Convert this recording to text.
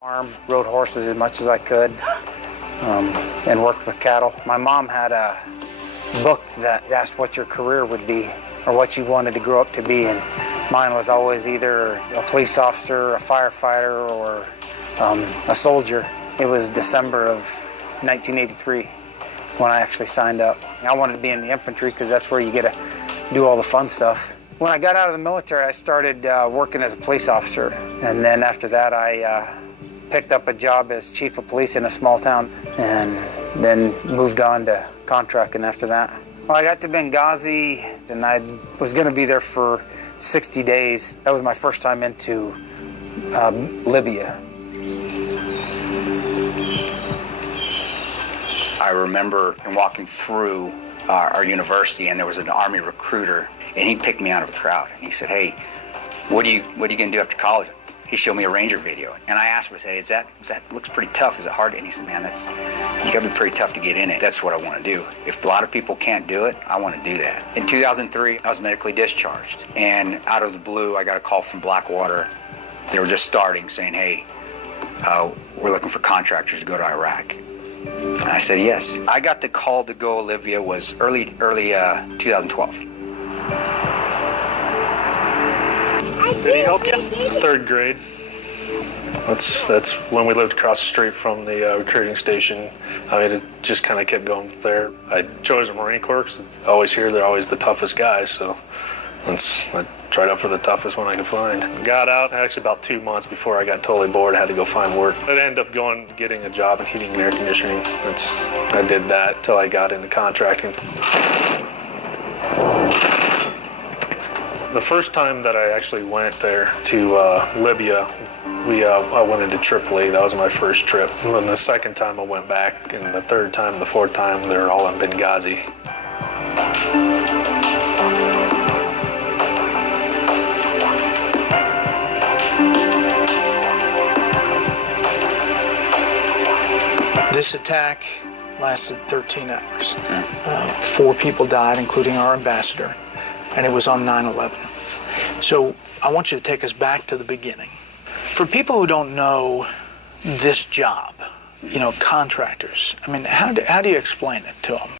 Farm, rode horses as much as I could, and worked with cattle. My mom had a book that asked what your career would be or what you wanted to grow up to be, and mine was always either a police officer, a firefighter, or a soldier. It was December of 1983 when I actually signed up. I wanted to be in the infantry because that's where you get to do all the fun stuff. When I got out of the military, I started working as a police officer, and then after that I picked up a job as chief of police in a small town, and then moved on to contracting after that. Well, I got to Benghazi, and I was going to be there for 60 days. That was my first time into Libya. I remember walking through our university, and there was an Army recruiter, and he picked me out of a crowd, and he said, "Hey, what are you going to do after college?" He showed me a Ranger video, and I asked him, I said, "Is that looks pretty tough? Is it hard?" And he said, "Man, you got to be pretty tough to get in it. That's what I want to do. If a lot of people can't do it, I want to do that." In 2003, I was medically discharged, and out of the blue, I got a call from Blackwater. They were just starting, saying, "Hey, we're looking for contractors to go to Iraq." And I said yes. I got the call to go to Libya was early 2012. Did he help you? Third grade. That's when we lived across the street from the recruiting station. I mean, it just kind of kept going there. I chose the Marine Corps because I always hear they're always the toughest guys, so I tried out for the toughest one I could find. Got out actually about 2 months before I got totally bored. I had to go find work. I ended up getting a job in heating and air conditioning. I did that until I got into contracting. The first time that I actually went there to Libya, I went into Tripoli. That was my first trip. And the second time I went back, and the third time, the fourth time, they're all in Benghazi. This attack lasted 13 hours. 4 people died, including our ambassador, and it was on 9/11. So I want you to take us back to the beginning. For people who don't know this job, contractors, I mean, how do you explain it to them?